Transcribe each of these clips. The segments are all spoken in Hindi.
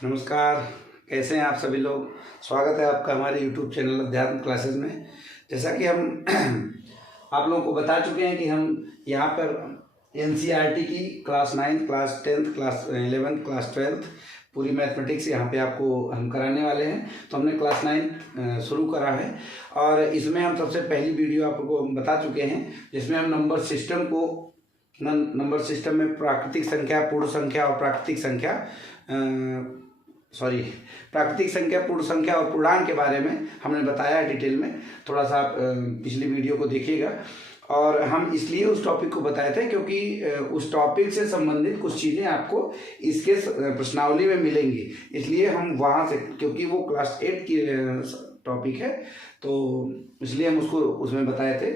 नमस्कार। कैसे हैं आप सभी लोग। स्वागत है आपका हमारे YouTube चैनल अध्यात्म क्लासेस में। जैसा कि हम आप लोगों को बता चुके हैं कि हम यहाँ पर NCERT की class 9th, class 10th, class 11th, class 12th पूरी मैथमेटिक्स यहाँ पे आपको हम कराने वाले हैं। तो हमने क्लास 9 शुरू करा है और इसमें हम सबसे पहली वीडियो आपको बता चुके हैं जिसमें हम नंबर सिस्टम में प्राकृतिक संख्या, पूर्ण संख्या और प्राकृतिक संख्या, पूर्ण संख्या और पूर्णांक के बारे में हमने बताया है डिटेल में। थोड़ा सा आप पिछली वीडियो को देखिएगा। और हम इसलिए उस टॉपिक को बताए थे क्योंकि उस टॉपिक से संबंधित कुछ चीज़ें आपको इसके प्रश्नावली में मिलेंगी, इसलिए हम वहाँ से, क्योंकि वो क्लास 8 की टॉपिक है तो इसलिए हम उसको उसमें बताए थे।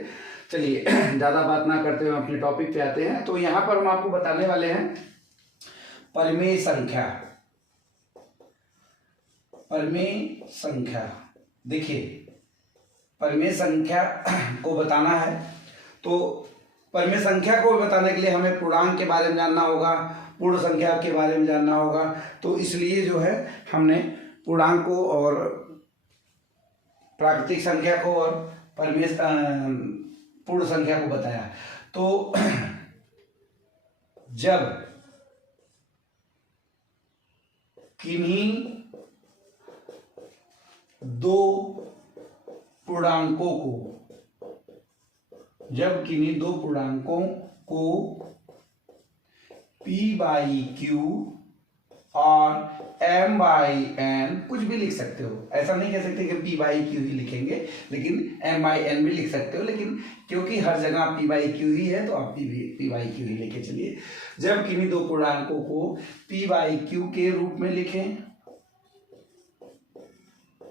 चलिए ज़्यादा बात ना करते हुए अपने टॉपिक पे आते हैं। तो यहाँ पर हम आपको बताने वाले हैं परिमेय संख्या। परिमेय संख्या, देखिए परिमेय संख्या को बताना है तो परिमेय संख्या को बताने के लिए हमें पूर्णांक के बारे में जानना होगा, पूर्ण संख्या के बारे में जानना होगा। तो इसलिए जो है हमने पूर्णांक को और प्राकृतिक संख्या को और परिमेय पूर्ण संख्या को बताया। तो जब किन्हीं दो पूर्णांकों को p/q और m/n, कुछ भी लिख सकते हो, ऐसा नहीं कह सकते कि p/q ही लिखेंगे, लेकिन m/n भी लिख सकते हो, लेकिन क्योंकि हर जगह p/q ही है तो आप p/q ही लेके चलिए। जब किन्हीं दो पूर्णांकों को p/q के रूप में लिखें,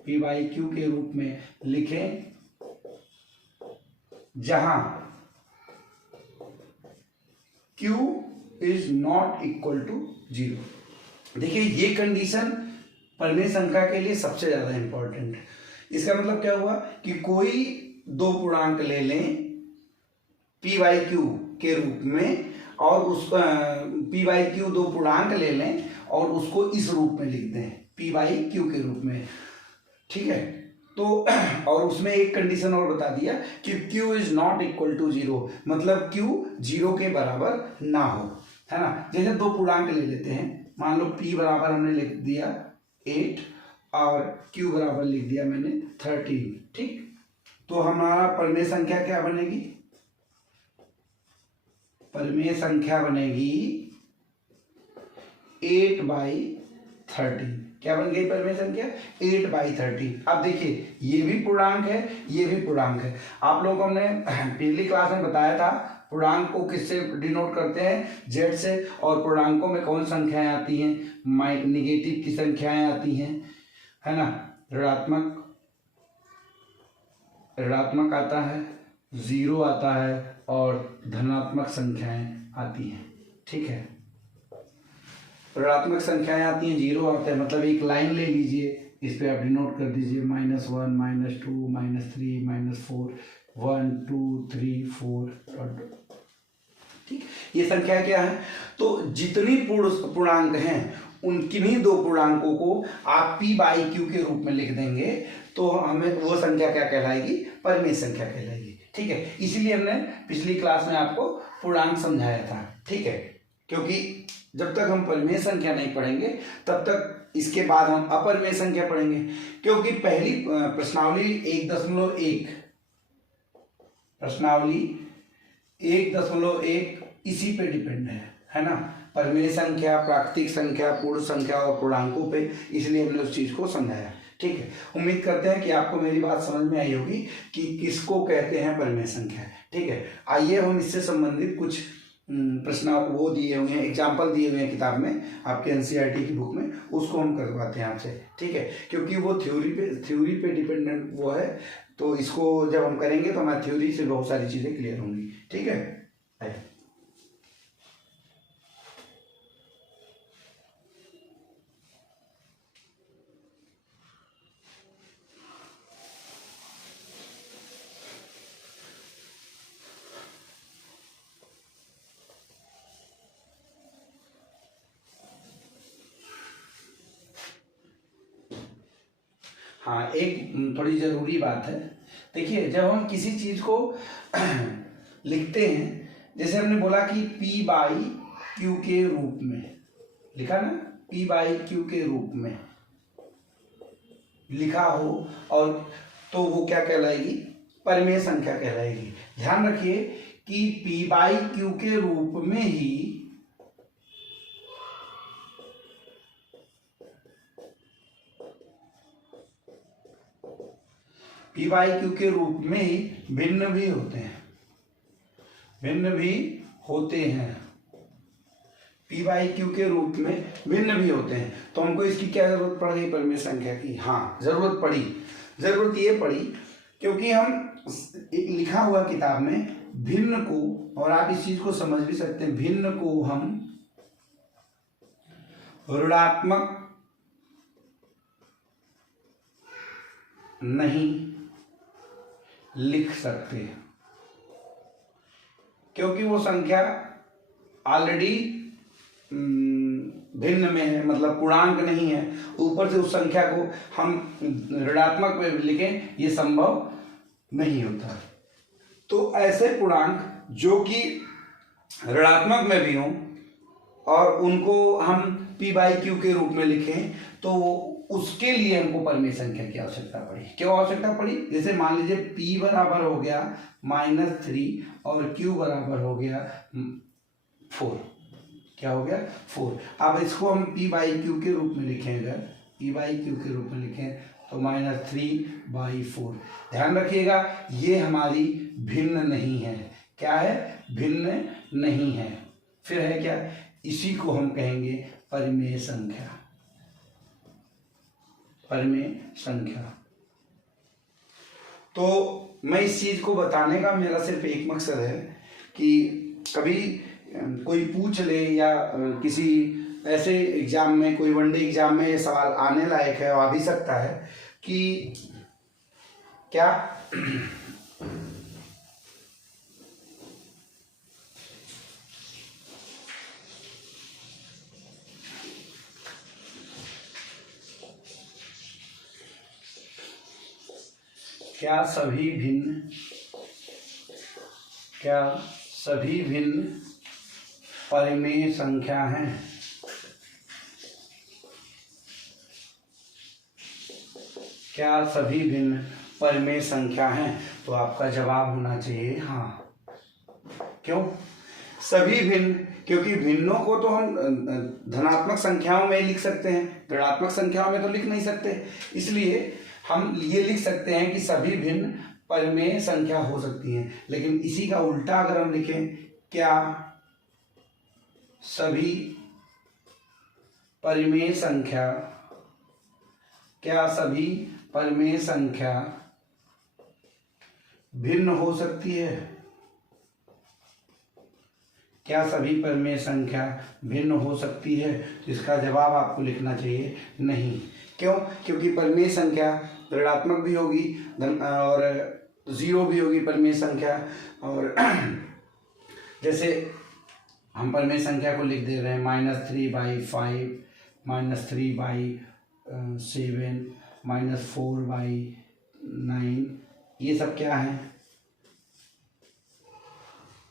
p/q के रूप में लिखें, जहां q is not equal to 0। देखिए ये कंडीशन परिमेय संख्या के लिए सबसे ज्यादा इंपॉर्टेंट है। इसका मतलब क्या हुआ कि कोई दो पूर्णांक ले लें p/q के रूप में और उस p/q दो पूर्णांक ले लें और उसको इस रूप में लिख दें p/q के रूप में, ठीक है। तो और उसमें एक कंडीशन और बता दिया कि q is not equal to 0, मतलब q 0 के बराबर ना हो, है ना। जैसे दो पूर्णांक ले लेते हैं, मान लो p बराबर हमने लिख दिया 8 और q बराबर लिख दिया मैंने 13, ठीक। तो हमारा परिमेय संख्या क्या बनेगी? परिमेय संख्या बनेगी 8/13। क्या बन गई परिमेय संख्या? 8/13। अब देखिए ये भी पूर्णांक है, ये भी पूर्णांक है। आप लोगों को हमने पिछली क्लास में बताया था पूर्णांक को किससे डिनोट करते हैं? z से। और पूर्णांकों में कौन संख्याएं आती हैं? निगेटिव की संख्याएं आती हैं, है ना। ऋणात्मक आता है, 0 आता है और धनात्मक संख्याएं आती हैं, ठीक है। ऋणात्मक संख्याएं आती हैं, 0 आते हैं, मतलब एक लाइन ले लीजिए, इस पे आप डिनोट कर दीजिए -1, -2, -3, -4, 1, 2, 3, 4, ठीक। ये संख्या क्या है? तो जितनी पूर्णांक हैं उन किन्हीं दो पूर्णांकों को आप p/q के रूप में लिख देंगे तो हमें वो संख्या क्या कहलाएगी? परिमेय संख्या कहलाएगी, ठीक है। इसीलिए हमने पिछली क्लास में आपको पूर्णांक समझाया था, ठीक है। क्योंकि जब तक हम परिमेय संख्या नहीं पढ़ेंगे तब तक इसके बाद हम अपरिमेय संख्या पढ़ेंगे, क्योंकि पहली प्रश्नावली 1.1 इसी पे डिपेंड है ना। परिमेय संख्या, प्राकृतिक संख्या, पूर्ण संख्या और पूर्णांकों पे, इसलिए हमने उस चीज को समझाया, ठीक है। उम्मीद करते हैं कि आपको मेरी बात समझ में आई होगी कि किसको कहते हैं परिमेय संख्या, ठीक है। आइए हम इससे संबंधित कुछ प्रश्न वो दिए हुए हैं, एग्जाम्पल दिए हुए हैं किताब में, आपके NCERT की बुक में, उसको हम करवाते हैं आपसे, ठीक है। क्योंकि वो थ्योरी पे डिपेंडेंट वो है, तो इसको जब हम करेंगे तो हमारी थ्योरी से बहुत सारी चीजें क्लियर होंगी, ठीक है। हाँ, एक थोड़ी जरूरी बात है। देखिए, जब हम किसी चीज को लिखते हैं, जैसे हमने बोला कि P बाई क्यू के रूप में लिखा ना, P बाई क्यू के रूप में लिखा हो, और तो वो क्या कहलाएगी, परिमेय संख्या कहलाएगी। ध्यान रखिए कि P बाई क्यू के रूप में ही P बाई क्यू के रूप में ही भिन्न भी होते हैं, भिन्न भी होते हैं। P बाई क्यू के रूप में भिन्न भी होते हैं। तो हमको इसकी क्या जरूरत पड़ गई, परिमेय संख्या की? हाँ, जरूरत पड़ी। जरूरत ये पड़ी क्योंकि हम लिखा हुआ किताब में भिन्न को, और आप इस चीज को समझ भी सकते हैं, भिन्न को हम ऋणात्मक नहीं लिख सकते, क्योंकि वो संख्या ऑलरेडी भिन्न में है, मतलब पूर्णांक नहीं है। ऊपर से उस संख्या को हम ऋणात्मक में लिखें, ये संभव नहीं होता। तो ऐसे पूर्णांक जो कि ऋणात्मक में भी हों और उनको हम P बाई क्यू के रूप में लिखें, तो उसके लिए हमको परिमेय संख्या की आवश्यकता पड़ी। क्यों आवश्यकता पड़ी? जैसे मान लीजिए P बराबर हो गया -3 और Q बराबर हो गया 4। क्या हो गया? 4। अब इसको हम P बाई क्यू के रूप में लिखें, अगर P बाई क्यू के रूप में लिखें तो -3/4। ध्यान रखिएगा, ये हमारी भिन्न नहीं है। क्या है? भिन्न नहीं है। फिर है क्या? इसी को हम कहेंगे परिमेय संख्या। परिमेय संख्या। तो मैं इस चीज को बताने का मेरा सिर्फ एक मकसद है कि कभी कोई पूछ ले, या किसी ऐसे एग्जाम में, कोई वनडे एग्जाम में ये सवाल आने लायक है, और आ भी सकता है कि क्या सभी भिन्न परिमेय संख्या हैं? क्या सभी भिन्न परिमेय संख्या हैं? तो आपका जवाब होना चाहिए हाँ। क्यों सभी भिन्न? क्योंकि भिन्नों को तो हम धनात्मक संख्याओं में लिख सकते हैं, ऋणात्मक संख्याओं में तो लिख नहीं सकते। इसलिए हम ये लिख सकते हैं कि सभी भिन्न परिमेय संख्या हो सकती हैं। लेकिन इसी का उल्टा अगर हम लिखें, क्या सभी परिमेय संख्या, क्या सभी परिमेय संख्या भिन्न हो सकती है? क्या सभी परिमेय संख्या भिन्न हो सकती है? तो इसका जवाब आपको लिखना चाहिए नहीं। क्यों? क्योंकि परिमेय संख्या ऋणात्मक भी होगी और 0 भी होगी परिमेय संख्या। और जैसे हम परिमेय संख्या को लिख दे रहे हैं -3/5, -3/7, -4/9, ये सब क्या है?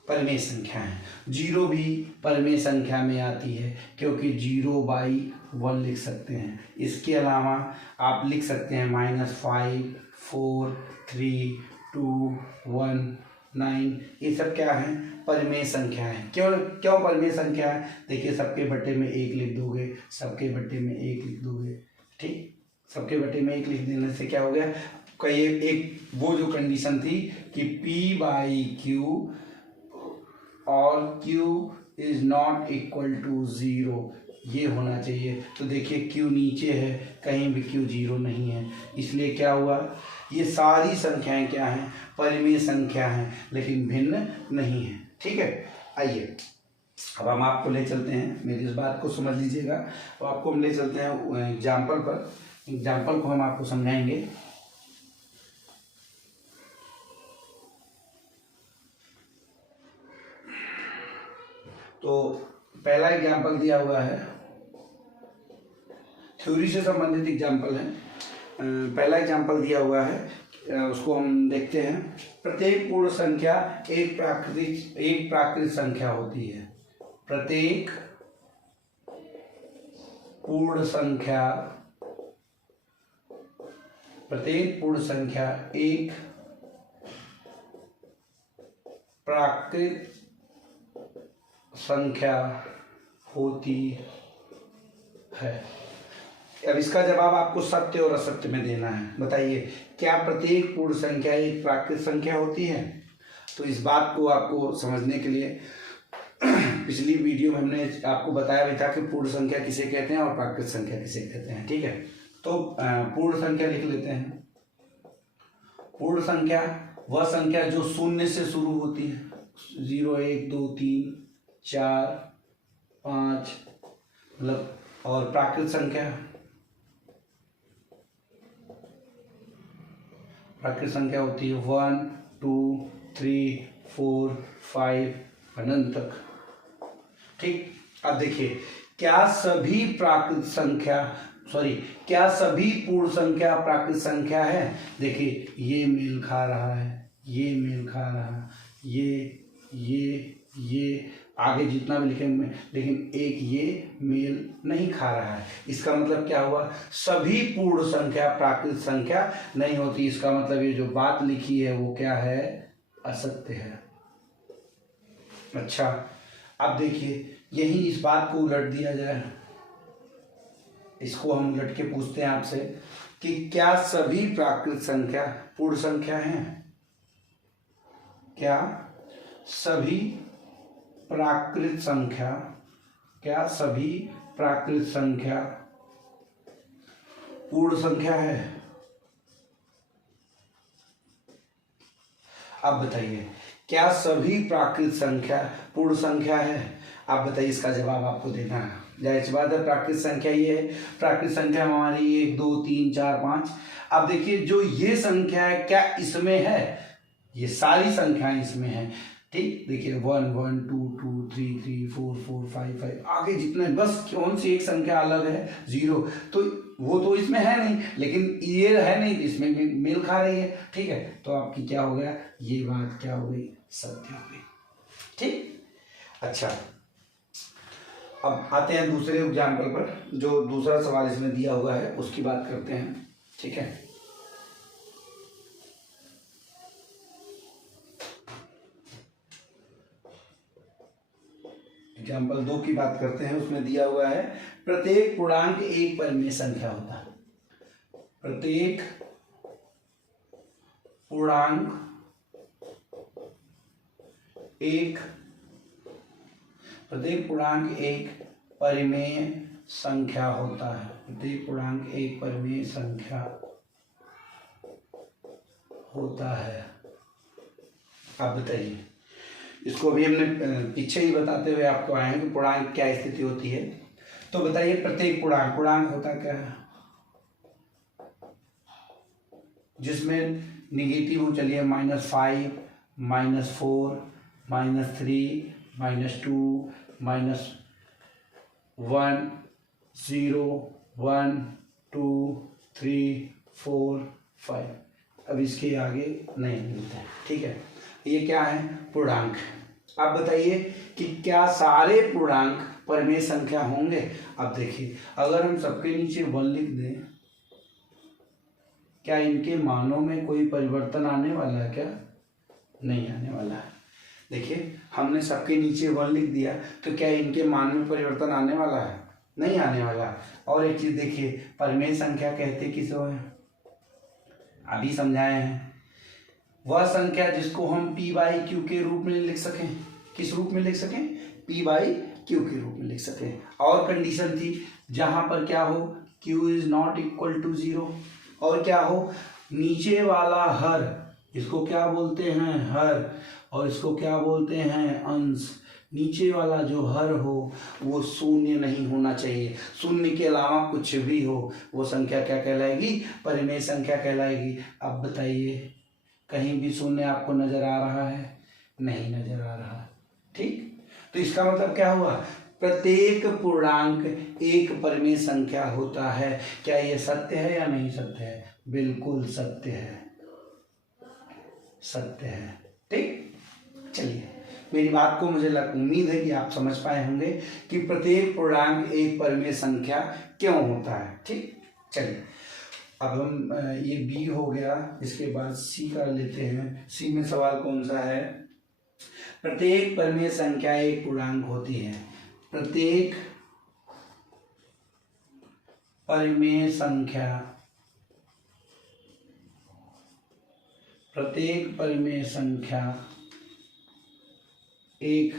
परिमेय संख्या है। 0 भी परिमेय संख्या में आती है, क्योंकि 0/1 लिख सकते हैं। इसके अलावा आप लिख सकते हैं -5, 4, 3, 2, 1, 9, ये सब क्या है? परिमेय संख्या है। क्यों परिमेय संख्या है? देखिए, सबके बट्टे में 1 लिख दोगे, सबके बट्टे में 1 लिख दोगे, ठीक। सबके बट्टे में 1 लिख देने से क्या हो गया? कई एक वो जो कंडीशन थी कि P बाई क्यू और Q is not equal to 0, ये होना चाहिए। तो देखिए Q नीचे है, कहीं भी Q 0 नहीं है। इसलिए क्या हुआ? ये सारी संख्याएं क्या हैं? परिमेय संख्या हैं, लेकिन भिन्न नहीं है। ठीक है, आइए अब हम आपको ले चलते हैं, मेरी इस बात को समझ लीजिएगा। तो आपको हम ले चलते हैं एग्जाम्पल पर। एग्जाम्पल को हम आपको समझाएंगे। तो पहला एग्जाम्पल दिया हुआ है, थ्योरी से संबंधित एग्जाम्पल है। पहला एग्जाम्पल दिया हुआ है, उसको हम देखते हैं। प्रत्येक पूर्ण संख्या एक प्राकृतिक संख्या होती है। प्रत्येक पूर्ण संख्या एक प्राकृतिक संख्या होती है। अब इसका जवाब आपको सत्य और असत्य में देना है। बताइए, क्या प्रत्येक पूर्ण संख्या एक प्राकृतिक संख्या होती है? तो इस बात को आपको समझने के लिए पिछली वीडियो में हमने आपको बताया भी था कि पूर्ण संख्या किसे कहते हैं और प्राकृतिक संख्या किसे कहते हैं। ठीक है, तो पूर्ण संख्या लिख लेते हैं। पूर्ण संख्या वह संख्या जो शून्य से शुरू होती है, 0 1 2 3 4 5, मतलब, और प्राकृतिक संख्या होती है 1 2 3 4 5 अनंत तक। ठीक, अब देखिए, क्या सभी पूर्ण संख्या प्राकृतिक संख्या है? देखिए, ये मेल खा रहा है, ये मेल खा रहा है, ये आगे जितना भी लिखेंगे, लेकिन एक ये मेल नहीं खा रहा है। इसका मतलब क्या हुआ? सभी पूर्ण संख्या प्राकृतिक संख्या नहीं होती। इसका मतलब ये जो बात लिखी है वो क्या है? असत्य है। अच्छा, अब देखिए, यही इस बात को उलट दिया जाए, इसको हम उलट के पूछते हैं आपसे कि क्या सभी प्राकृतिक संख्या पूर्ण संख्या हैं? क्या सभी प्राकृतिक संख्या पूर्ण संख्या है? अब बताइए, क्या सभी प्राकृतिक संख्या पूर्ण संख्या है? आप बताइए, इसका जवाब आपको देना है। जाहिर सी बात है, प्राकृतिक संख्या ये है। प्राकृतिक संख्या हमारी 1 2 3 4 5। अब देखिए, जो ये संख्या है क्या इसमें है? ये सारी संख्याएं इसमें है। ठीक, देखिए 1 1 2 2 3 3 4 4 5 5, आगे जितने, बस कौन सी एक संख्या अलग है? 0। तो वो तो इसमें है नहीं, लेकिन ये है नहीं, इसमें मेल खा रही है। ठीक है, तो आपकी क्या हो गया? ये बात क्या हो गई? सत्य हो गई। ठीक, अच्छा, अब आते हैं दूसरे एग्जाम्पल पर। जो दूसरा सवाल इसमें दिया हुआ है उसकी बात करते हैं। ठीक है, एग्जाम्पल 2 की बात करते हैं। उसमें दिया हुआ है, प्रत्येक पूर्णांक एक परिमेय संख्या होता है। प्रत्येक पूर्णांक एक परिमेय संख्या होता है। प्रत्येक पूर्णांक एक परिमेय संख्या होता है। अब बताइए, इसको भी हमने पीछे ही बताते हुए आपको आए हैं कि पूर्णांक क्या स्थिति होती है। तो बताइए, प्रत्येक पूर्णांक होता क्या है? जिसमें निगेटिव हो, चलिए -5 -4 -3 -2 -1 0 1 2 3 4 5। अब इसके आगे नहीं मिलता है। ठीक है, ये क्या है? पूर्णांक। अब बताइए कि क्या सारे पूर्णांक परिमेय संख्या होंगे? अब देखिए, अगर हम सबके नीचे 1 लिख दें, क्या इनके मानों में कोई परिवर्तन आने वाला है? क्या नहीं आने वाला है। देखिए, हमने सबके नीचे 1 लिख दिया, तो क्या इनके मान में परिवर्तन आने वाला है? नहीं आने वाला। और एक चीज देखिए, परिमेय संख्या कहते किसको है? अभी समझाए हैं, वह संख्या जिसको हम p/q के रूप में लिख सकें। किस रूप में लिख सकें? p/q के रूप में लिख सकें। और कंडीशन थी जहां पर क्या हो? q is not equal to 0, और क्या हो? नीचे वाला हर, इसको क्या बोलते हैं? हर, और इसको क्या बोलते हैं? अंश। नीचे वाला जो हर हो वो शून्य नहीं होना चाहिए। शून्य के अलावा कुछ भी हो वो संख्या क्या कहलाएगी? परिमेय संख्या कहलाएगी। अब बताइए, कहीं भी शून्य आपको नजर आ रहा है? नहीं नजर आ रहा। ठीक, तो इसका मतलब क्या हुआ? प्रत्येक पूर्णांक एक परिमेय संख्या होता है। क्या यह सत्य है या नहीं सत्य है? बिल्कुल सत्य है, सत्य है। ठीक, चलिए, मेरी बात को मुझे उम्मीद है कि आप समझ पाए होंगे कि प्रत्येक पूर्णांक एक परिमेय संख्या क्यों होता है। ठीक, चलिए, अब हम ये बी हो गया, इसके बाद सी कर लेते हैं। सी में सवाल कौन सा है? प्रत्येक परिमेय संख्या एक पूर्णांक होती है। प्रत्येक परिमेय संख्या, प्रत्येक परिमेय संख्या एक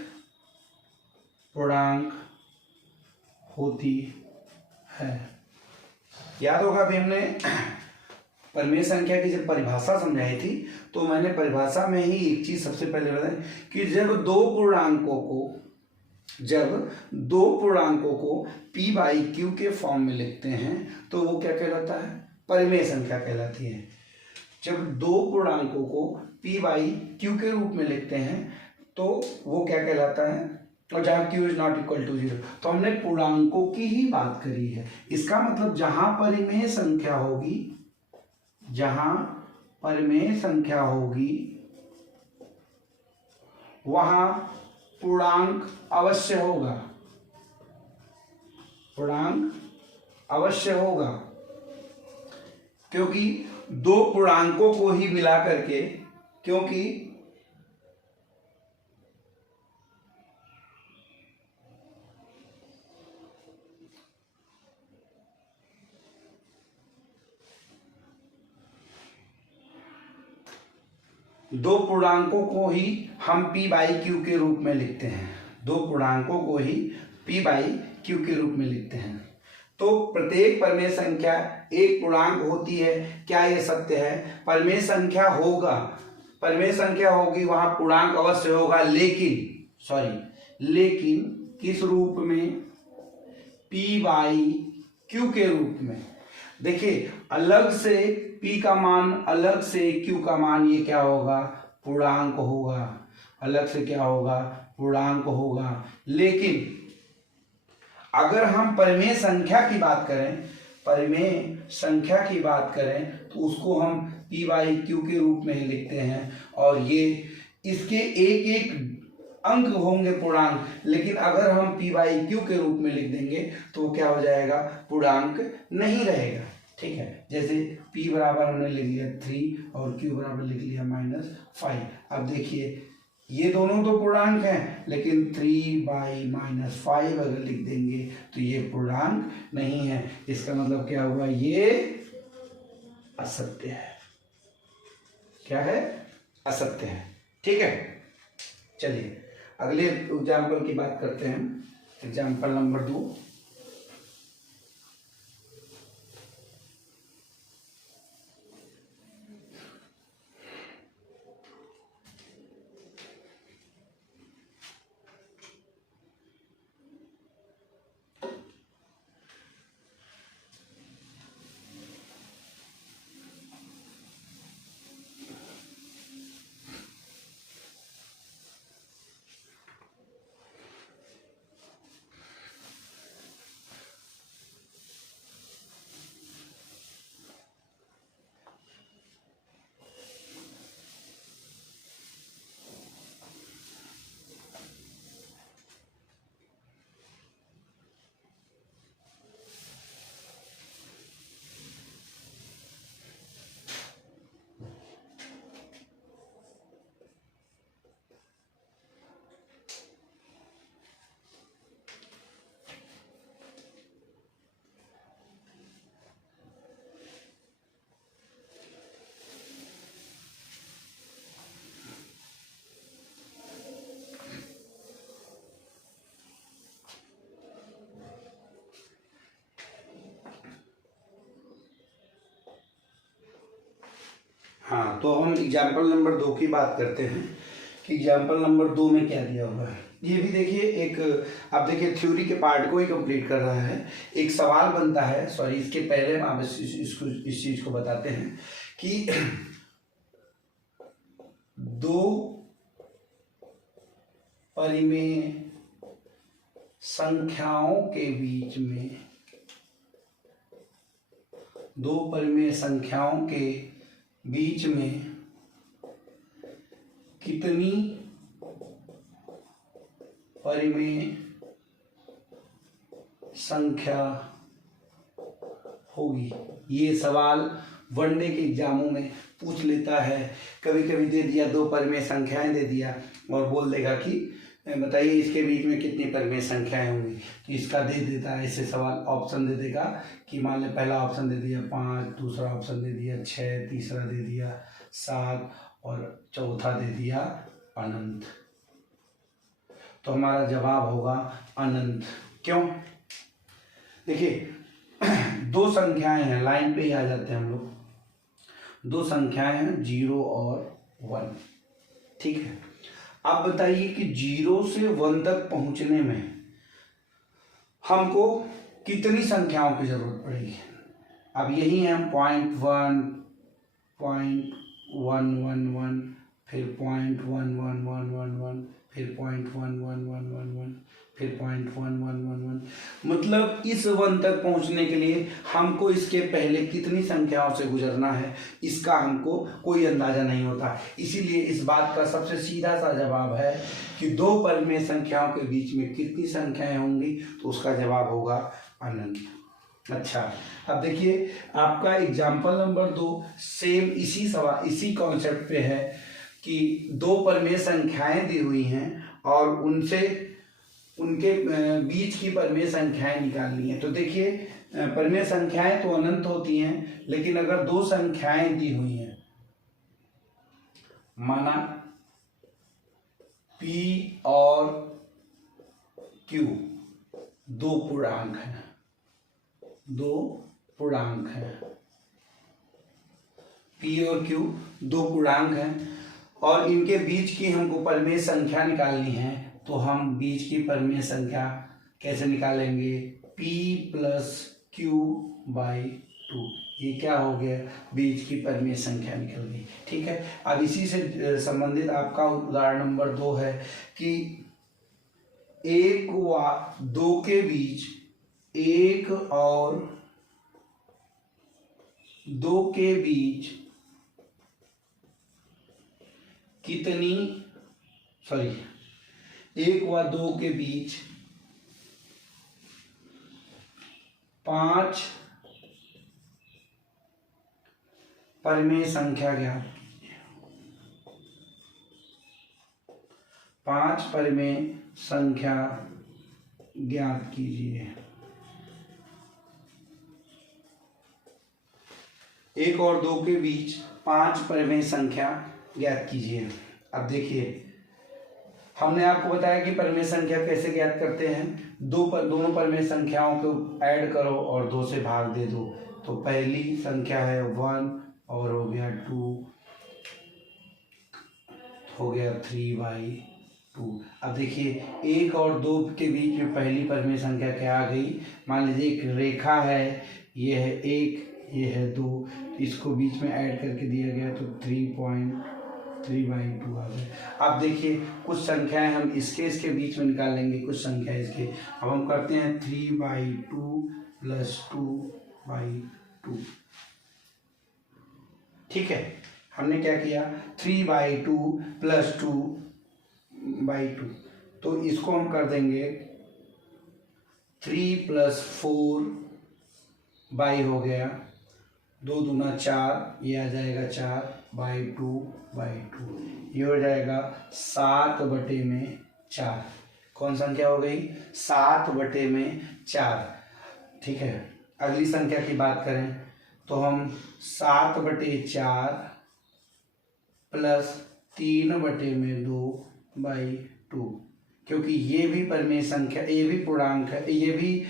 पूर्णांक होती है। याद होगा अभी हमने परिमेय संख्या की जब परिभाषा समझाई थी तो मैंने परिभाषा में ही एक चीज सबसे पहले बताई कि जब दो पूर्णांकों को p बाई क्यू के फॉर्म में लिखते हैं तो वो क्या कहलाता है? परिमेय संख्या कहलाती है। जब दो पूर्णांकों को p बाई क्यू के रूप में लिखते हैं तो वो क्या कहलाता है? और जहां q is not equal to 0, तो हमने पूर्णांकों की ही बात करी है। इसका मतलब जहां परिमेय संख्या होगी, जहां परिमेय संख्या होगी वहां पूर्णांक अवश्य होगा, पूर्णांक अवश्य होगा, क्योंकि दो पूर्णांकों को ही मिला करके, क्योंकि दो पूर्णांकों को ही हम p बाई क्यू के रूप में लिखते हैं। दो पूर्णांकों को ही p बाई क्यू के रूप में लिखते हैं। तो प्रत्येक परिमेय संख्या एक पूर्णांक होती है। क्या यह सत्य है? परिमेय संख्या होगा, परिमेय संख्या होगी, वहां पूर्णांक अवश्य होगा, लेकिन किस रूप में? p बाई क्यू के रूप में। देखिए, अलग से p का मान, अलग से q का मान, ये क्या होगा? पूर्णांक होगा। अलग से क्या होगा? पूर्णांक होगा। लेकिन अगर हम परिमेय संख्या की बात करें, परिमेय संख्या की बात करें तो उसको हम p बाई क्यू के रूप में ही लिखते हैं और ये इसके एक एक अंक होंगे पूर्णांक। लेकिन अगर हम p बाई क्यू के रूप में लिख देंगे तो वो क्या हो जाएगा? पूर्णांक नहीं रहेगा। ठीक है, जैसे p बराबर हमने लिख लिया 3 और q बराबर लिख लिया -5। अब देखिए, ये दोनों तो पूर्णांक हैं, लेकिन 3 बाई -5 अगर लिख देंगे तो ये पूर्णांक नहीं है। इसका मतलब क्या हुआ? ये असत्य है। क्या है? असत्य है। ठीक है, चलिए अगले एग्जाम्पल की बात करते हैं। Example number 2। हाँ, तो हम एग्जाम्पल नंबर 2 की बात करते हैं कि एग्जाम्पल नंबर 2 में क्या दिया हुआ है। ये भी देखिए, एक आप देखिए थ्योरी के पार्ट को ही कंप्लीट कर रहा है। एक सवाल बनता है, सॉरी इसके पहले हम इस चीज को बताते हैं कि दो परिमेय संख्याओं के बीच में, दो परिमेय संख्याओं के बीच में कितनी परिमेय संख्या होगी। ये सवाल वनडे के एग्जामों में पूछ लेता है। कभी कभी दे दिया, दो परिमेय संख्याएं दे दिया और बोल देगा कि बताइए इसके बीच में कितनी परिमेय संख्याएं होंगी। तो इसका दे देता है, ऐसे सवाल ऑप्शन दे देगा कि मान ले पहला ऑप्शन दे दिया 5, दूसरा ऑप्शन दे दिया 6, तीसरा दे दिया 7 और चौथा दे दिया अनंत। तो हमारा जवाब होगा अनंत। क्यों? देखिए दो संख्याएं हैं, लाइन पे ही आ जाते हैं हम लोग। दो संख्याएं हैं 0 और 1, ठीक है। अब बताइए कि 0 से 1 तक पहुंचने में हमको कितनी संख्याओं की जरूरत पड़ेगी। अब यही है, 0.1, 0.111, फिर 0.11111, फिर 0.11111, फिर 0.1111। मतलब इस 1 तक पहुंचने के लिए हमको इसके पहले कितनी संख्याओं से गुजरना है, इसका हमको कोई अंदाजा नहीं होता। इसीलिए इस बात का सबसे सीधा सा जवाब है कि दो परिमेय संख्याओं के बीच में कितनी संख्याएं होंगी, तो उसका जवाब होगा अनंत। अच्छा, अब देखिए आपका एग्जाम्पल नंबर 2 सेम इसी सवाल, इसी कॉन्सेप्ट पे है कि दो परिमेय संख्याएं दी हुई हैं और उनसे उनके बीच की परिमेय संख्याएं निकालनी है। तो देखिए परिमेय संख्याएं तो अनंत होती हैं, लेकिन अगर दो संख्याएं दी हुई हैं, माना P और Q दो पूर्णांक हैं, P और Q दो पूर्णांक हैं और इनके बीच की हमको परिमेय संख्या निकालनी है। तो हम बीच की परिमेय संख्या कैसे निकालेंगे? P plus Q by 2। ये क्या हो गया? बीच की परिमेय संख्या निकल गई, ठीक है। अब इसी से संबंधित आपका उदाहरण नंबर 2 है कि 1 व 2 के बीच, 1 और 2 के बीच कितनी, 1 व 2 के बीच 5 परिमेय संख्या ज्ञात कीजिए। 5 परिमेय संख्या ज्ञात कीजिए। 1 और 2 के बीच 5 परिमेय संख्या ज्ञात कीजिए। अब देखिए हमने आपको बताया कि परिमेय संख्या कैसे ज्ञात करते हैं। दोनों परिमेय संख्याओं को ऐड करो और 2 से भाग दे दो। तो पहली संख्या है 1 और हो गया 2, हो गया 3/2। अब देखिए 1 और 2 के बीच में पहली परिमेय संख्या क्या आ गई? मान लीजिए एक रेखा है, ये है 1, ये है 2, इसको बीच में ऐड करके दिया गया तो 3/2 आ गए। अब देखिए कुछ संख्याएं हम इसके बीच में निकाल लेंगे, कुछ संख्या इसके। अब हम करते हैं 3/2 प्लस 2/2, ठीक है। हमने क्या किया? 3/2 प्लस 2/2, तो इसको हम कर देंगे 3 प्लस 4 हो गया, 2 दूना 4, ये आ जाएगा 4/2/2, ये हो जाएगा 7/4। कौन संख्या हो गई? 7/4, ठीक है। अगली संख्या की बात करें तो हम 7/4 प्लस 3/2/2, क्योंकि ये भी परिमेय संख्या, ये भी पूर्णांक है, ये भी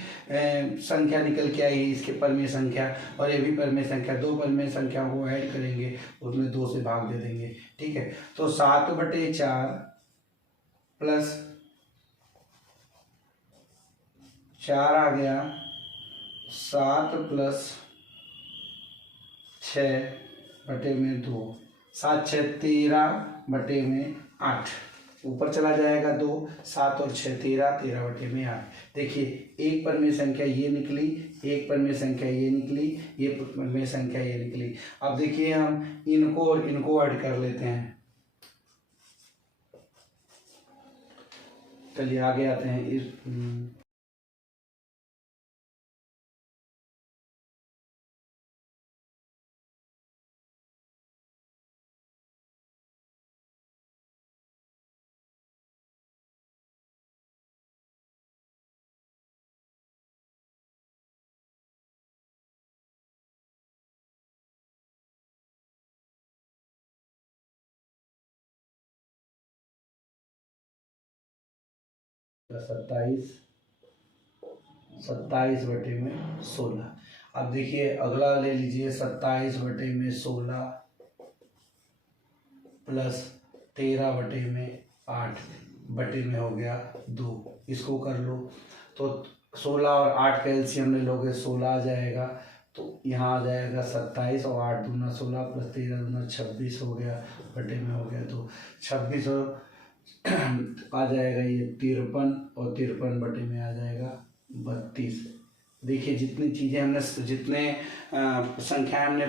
संख्या निकल के आई इसके परिमेय संख्या, और ये भी परिमेय संख्या। दो परिमेय संख्याओं को ऐड करेंगे, उसमें 2 से भाग दे देंगे, ठीक है। तो 7/4 प्लस 4 आ गया, 7 प्लस 6/2, 7 6 13/8, ऊपर चला जाएगा 2, 7 और 6 13, 13 बटे में 8। देखिए एक परिमेय संख्या ये निकली, एक परिमेय संख्या ये निकली, ये परिमेय संख्या ये निकली। अब देखिए हम इनको और इनको ऐड कर लेते हैं। चलिए आगे आते हैं। इस 27 बटे में 16। अब देखिए अगला ले लीजिए 27 बटे में 16 प्लस 13 बटे में 8 बटे में हो गया 2। इसको कर लो तो 16 और 8 का एलसीएम ले लोगे 16 आ जाएगा। तो यहाँ आ जाएगा 27 और 8 दूना 16 प्लस 13 दूना 26 हो गया, बटे में हो गया 2। 26 और आ जाएगा ये 53 और 53 बटे में आ जाएगा 32। देखिए जितनी चीज़ें हमने, जितने संख्याएं हमने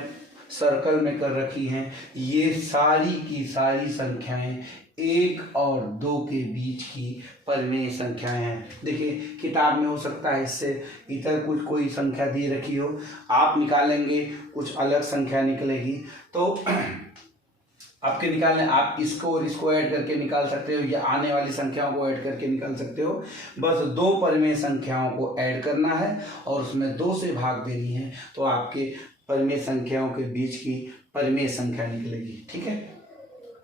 सर्कल में कर रखी हैं, ये सारी की सारी संख्याएं 1 और 2 के बीच की परिमेय संख्याएं हैं। देखिए किताब में हो सकता है इससे इधर कुछ कोई संख्या दी रखी हो, आप निकालेंगे कुछ अलग संख्या निकलेगी, तो आपके निकालने, आप इसको और इसको ऐड करके निकाल सकते हो या आने वाली संख्याओं को ऐड करके निकाल सकते हो। बस 2 परिमेय संख्याओं को ऐड करना है और उसमें 2 से भाग देनी है, तो आपके परिमेय संख्याओं के बीच की परिमेय संख्या निकलेगी। ठीक है,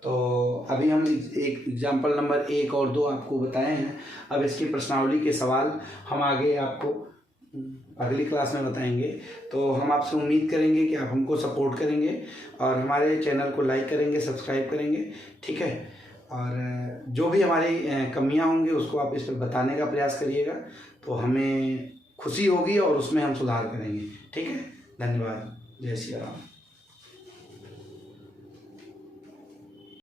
तो अभी हम एक एग्जाम्पल नंबर 1 और 2 आपको बताए हैं। अब इसकी प्रश्नावली के सवाल हम आगे आपको अगली क्लास में बताएंगे। तो हम आपसे उम्मीद करेंगे कि आप हमको सपोर्ट करेंगे और हमारे चैनल को लाइक करेंगे, सब्सक्राइब करेंगे। ठीक है, और जो भी हमारी कमियां होंगी उसको आप इस पर बताने का प्रयास करिएगा, तो हमें खुशी होगी और उसमें हम सुधार करेंगे। ठीक है, धन्यवाद। जय श्री राम।